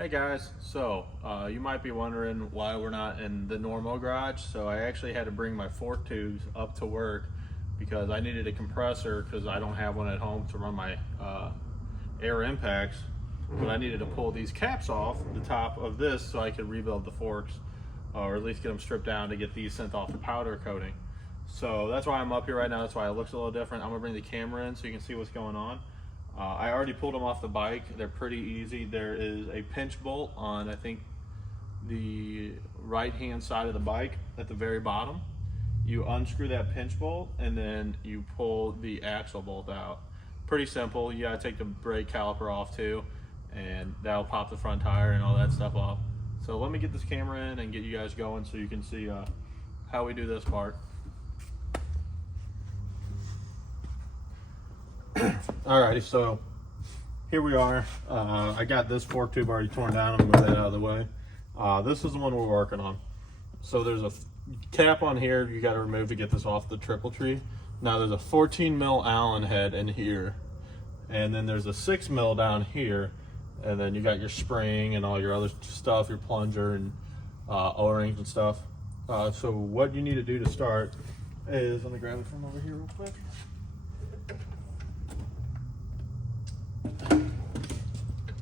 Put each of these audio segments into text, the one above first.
Hey guys, so you might be wondering why we're not in the normal garage. So I actually had to bring my fork tubes up to work because I needed a compressor because I don't have one at home to run my air impacts. But I needed to pull these caps off the top of this so I could rebuild the forks, or at least get them stripped down to get these sent off the powder coating. So that's why I'm up here right now. That's why it looks a little different. I'm gonna bring the camera in so you can see what's going on. I already pulled them off the bike. They're pretty easy. There is a pinch bolt on, I think, the right hand side of the bike at the very bottom. You unscrew that pinch bolt and then you pull the axle bolt out. Pretty simple. You gotta take the brake caliper off too, and that'll pop the front tire and all that stuff off. So let me get this camera in and get you guys going so you can see how we do this part. Alrighty, so here we are. I got this fork tube already torn down. I'm gonna move that out of the way. This is the one we're working on. So there's a cap on here you got to remove to get this off the triple tree. Now there's a 14 mil Allen head in here, and then there's a 6 mil down here, and then you got your spring and all your other stuff, your plunger and O-rings and stuff. So what you need to do to start is, let me grab it from over here real quick.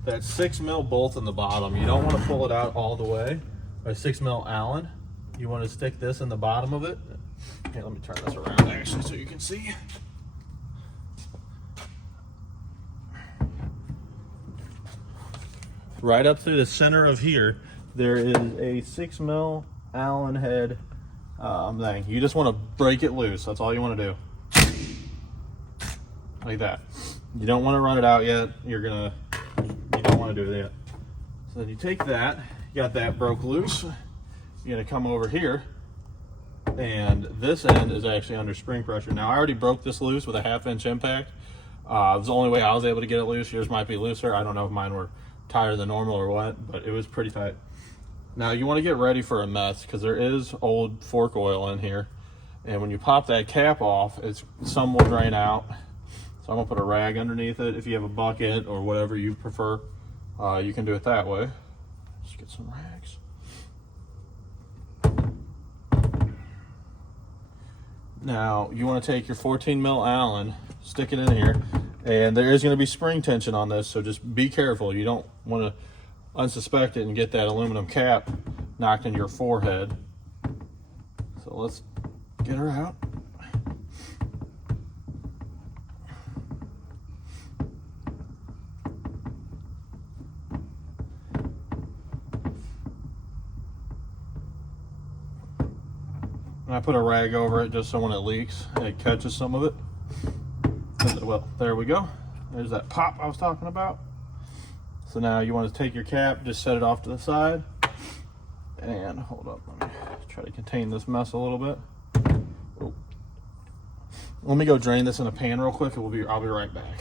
That 6 mil bolt in the bottom, you don't want to pull it out all the way. A 6 mil Allen, you want to stick this in the bottom of it. Here, let me turn this around actually so you can see. Right up through the center of here, there is a 6 mil Allen head thing. You just want to break it loose. That's all you want to do. Like that. You don't want to run it out yet. You don't want to do that. So then you take that, you got that broke loose. You're going to come over here, and this end is actually under spring pressure. Now I already broke this loose with a 1/2 inch impact. It was the only way I was able to get it loose. Yours might be looser. I don't know if mine were tighter than normal or what, but it was pretty tight. Now you want to get ready for a mess because there is old fork oil in here, and when you pop that cap off, some will drain out. So I'm gonna put a rag underneath it. If you have a bucket or whatever you prefer, you can do it that way. Just get some rags. Now you want to take your 14 mil Allen, stick it in here, and there is going to be spring tension on this, so just be careful. You don't want to unsuspect it and get that aluminum cap knocked into your forehead. So let's get her out. And I put a rag over it just so when it leaks, it catches some of it. Well, there we go. There's that pop I was talking about. So now you want to take your cap, just set it off to the side. And hold up, let me try to contain this mess a little bit. Oh. Let me go drain this in a pan real quick, and I'll be right back.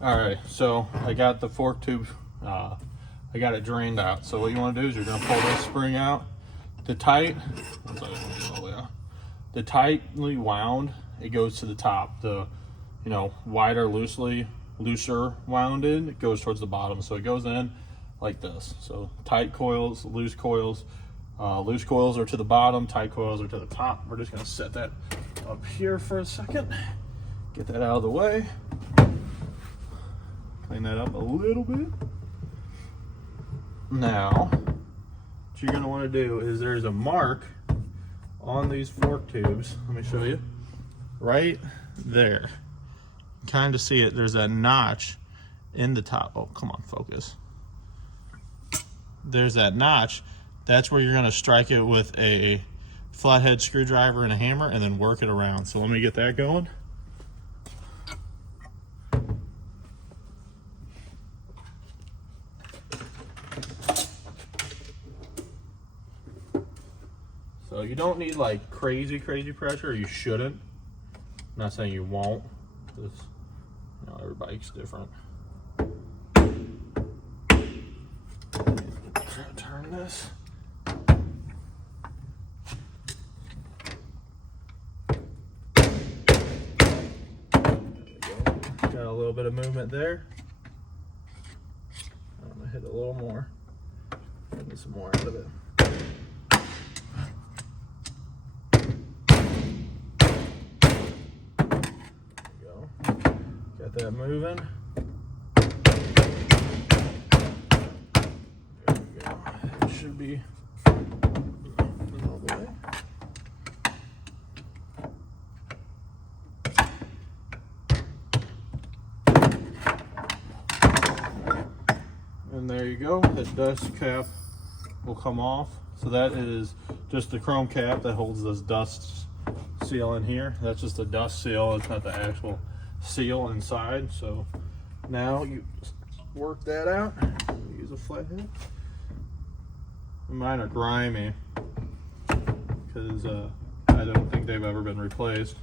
All right, so I got the fork tube, I got it drained out. So what you want to do is you're going to pull this spring out. The tightly wound, it goes to the top. The wider, looser wounded, it goes towards the bottom. So it goes in like this. So tight coils, loose coils. Loose coils are to the bottom, tight coils are to the top. We're just going to set that up here for a second. Get that out of the way. Clean that up a little bit. Now, what you're going to want to do is there's a mark on these fork tubes. Let me show you. Right there. You kind of see it. There's that notch in the top. Oh, come on, focus. There's that notch. That's where you're going to strike it with a flathead screwdriver and a hammer and then work it around. So let me get that going. So you don't need like crazy pressure, you shouldn't. I'm not saying you won't, because every bike's different. Turn this. There we go. Got a little bit of movement there. I'm gonna hit it a little more. Get some more out of it. There we go. Got that moving. There we go. It should be all the way. And there you go, the dust cap will come off. So that is just the chrome cap that holds this dust seal in here. That's just a dust seal, it's not the actual seal inside. So now you work that out. Use a flathead. Mine are grimy because I don't think they've ever been replaced.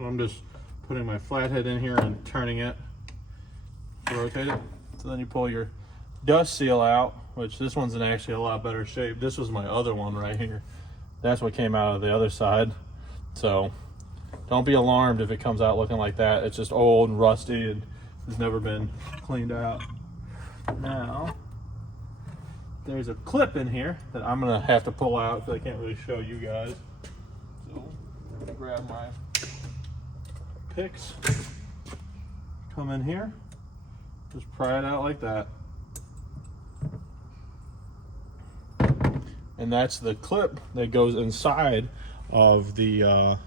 I'm just putting my flathead in here and turning it, rotate it. So then you pull your dust seal out, which this one's in actually a lot better shape. This was my other one right here. That's what came out of the other side. So don't be alarmed if it comes out looking like that. It's just old and rusty and has never been cleaned out. Now, there's a clip in here that I'm gonna have to pull out because I can't really show you guys. So I'm gonna grab my picks, come in here, just pry it out like that. And that's the clip that goes inside of the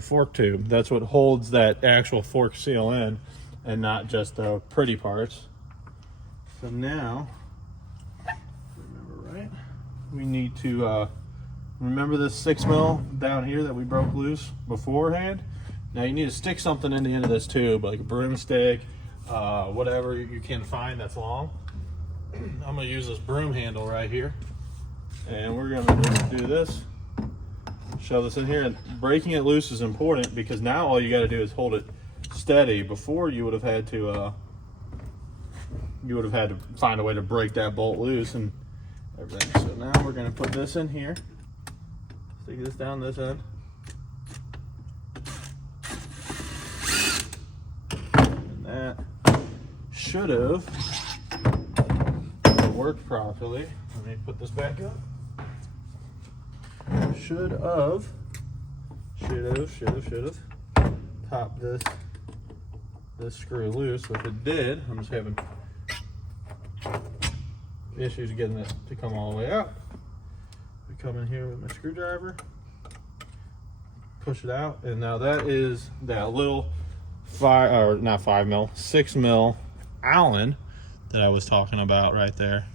fork tube. That's what holds that actual fork seal in and not just the pretty parts. So now, remember right, we need to remember this 6mm down here that we broke loose beforehand. Now you need to stick something in the end of this tube, like a broomstick, whatever you can find that's long. I'm gonna use this broom handle right here, and we're gonna just do this. Shove this in here, and breaking it loose is important because now all you gotta do is hold it steady. Before you would have had to find a way to break that bolt loose and everything. So now we're gonna put this in here, stick this down this end. That should have worked properly. Let me put this back up. Should have popped this screw loose. If it did, I'm just having issues getting it to come all the way out. I come in here with my screwdriver, push it out, and now that is that little 6mm Allen that I was talking about right there.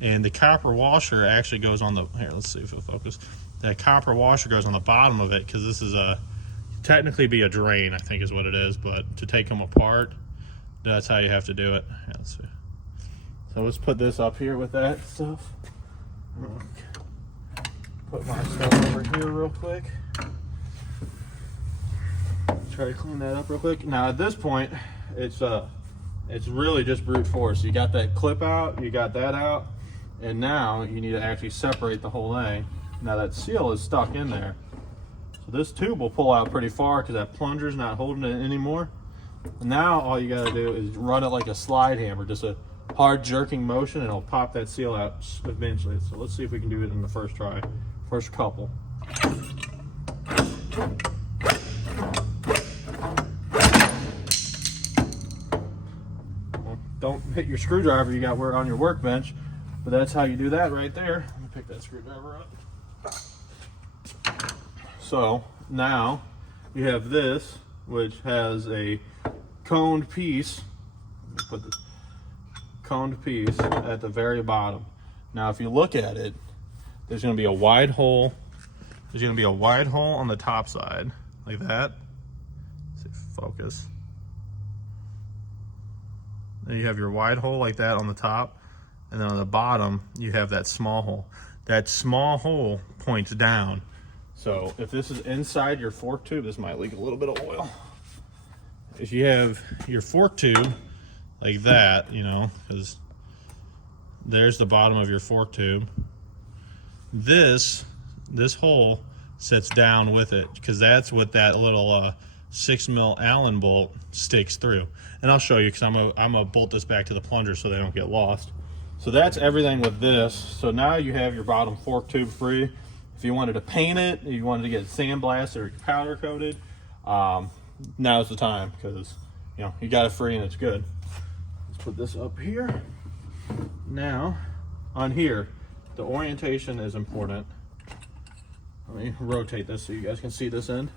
And the copper washer actually goes on the, here, let's see if it'll focus. That copper washer goes on the bottom of it because this is technically be a drain, I think is what it is, but to take them apart, that's how you have to do it. Yeah, let's see. So let's put this up here with that stuff. Put my stuff over here real quick. Try to clean that up real quick. Now at this point, it's really just brute force. You got that clip out, you got that out, and now you need to actually separate the whole thing. Now that seal is stuck in there. So this tube will pull out pretty far because that plunger's not holding it anymore. And now all you gotta do is run it like a slide hammer, just a hard jerking motion, and it'll pop that seal out eventually. So let's see if we can do it in the first try, first couple. Don't hit your screwdriver you got on your workbench, but that's how you do that right there. Let me pick that screwdriver up. So now you have this, which has a coned piece. Let me put this coned piece at the very bottom. Now if you look at it, there's going to be a wide hole. There's going to be a wide hole on the top side, like that. Let's see, focus. Then you have your wide hole like that on the top, and then on the bottom you have that small hole. That small hole points down. So if this is inside your fork tube, this might leak a little bit of oil. If you have your fork tube like that, you know, because there's the bottom of your fork tube. This hole sits down with it, because that's what that little 6mm Allen bolt sticks through. And I'll show you, because I'm gonna bolt this back to the plunger so they don't get lost. So that's everything with this. So now you have your bottom fork tube free. If you wanted to paint it, you wanted to get it sandblasted or powder coated, now's the time, because you know you got it free and it's good. Let's put this up here. Now on here, the orientation is important. Let me rotate this so you guys can see this end.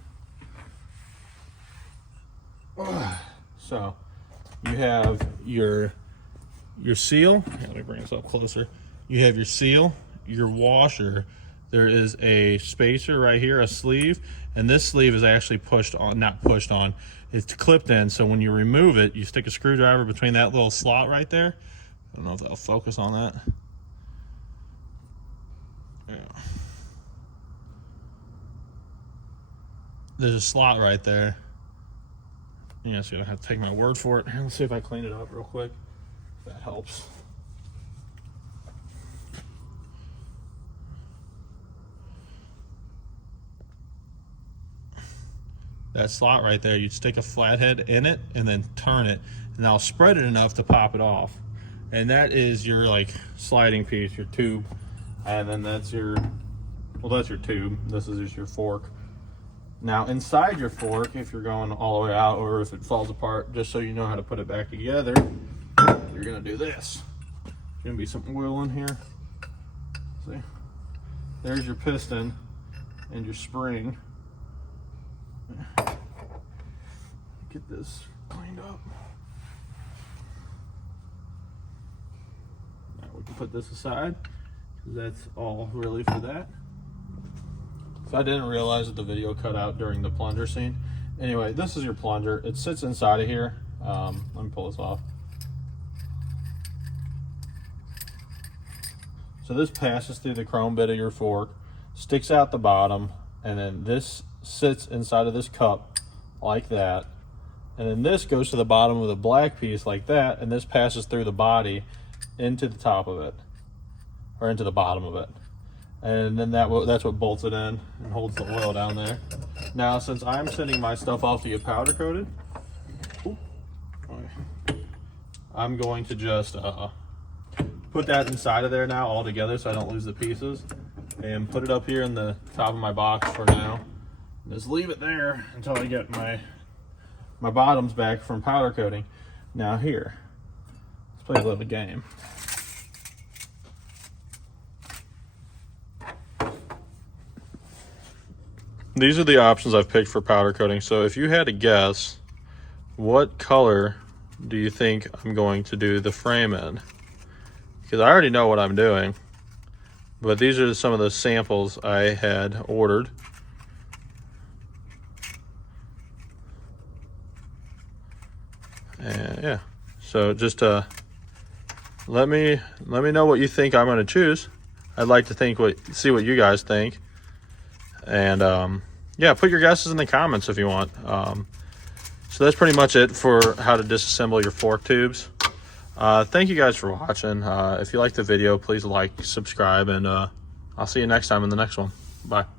So you have your seal. Let me bring this up closer. You have your seal, your washer. There is a spacer right here, a sleeve, and this sleeve is actually pushed on, not pushed on, it's clipped in. So when you remove it, you stick a screwdriver between that little slot right there. I don't know if that'll focus on that. Yeah. There's a slot right there. Yeah, so I have to take my word for it. Let's see if I clean it up real quick. If that helps. That slot right there, you'd stick a flathead in it and then turn it, and I'll spread it enough to pop it off. And that is your like sliding piece, your tube. And then that's your, well, that's your tube. This is just your fork. Now inside your fork, if you're going all the way out or if it falls apart, just so you know how to put it back together, you're gonna do this. There's gonna be some oil in here. See? There's your piston and your spring. Get this cleaned up. Now we can put this aside, because that's all really for that. So I didn't realize that the video cut out during the plunger scene. Anyway, this is your plunger. It sits inside of here. Let me pull this off. So this passes through the chrome bit of your fork, sticks out the bottom, and then this sits inside of this cup like that. And then this goes to the bottom of the black piece like that, and this passes through the body into the top of it, or into the bottom of it. And then that's what bolts it in and holds the oil down there. Now, since I'm sending my stuff off to get powder coated, I'm going to just put that inside of there now all together so I don't lose the pieces, and put it up here in the top of my box for now. Just leave it there until I get my bottoms back from powder coating. Now here, let's play a little game. These are the options I've picked for powder coating. So if you had to guess, what color do you think I'm going to do the frame in? Because I already know what I'm doing, but these are some of the samples I had ordered. And yeah, so just let me know what you think I'm going to choose. I'd like to see what you guys think. And yeah, put your guesses in the comments if you want. So that's pretty much it for how to disassemble your fork tubes. Thank you guys for watching. If you liked the video, please like, subscribe, and I'll see you next time in the next one. Bye.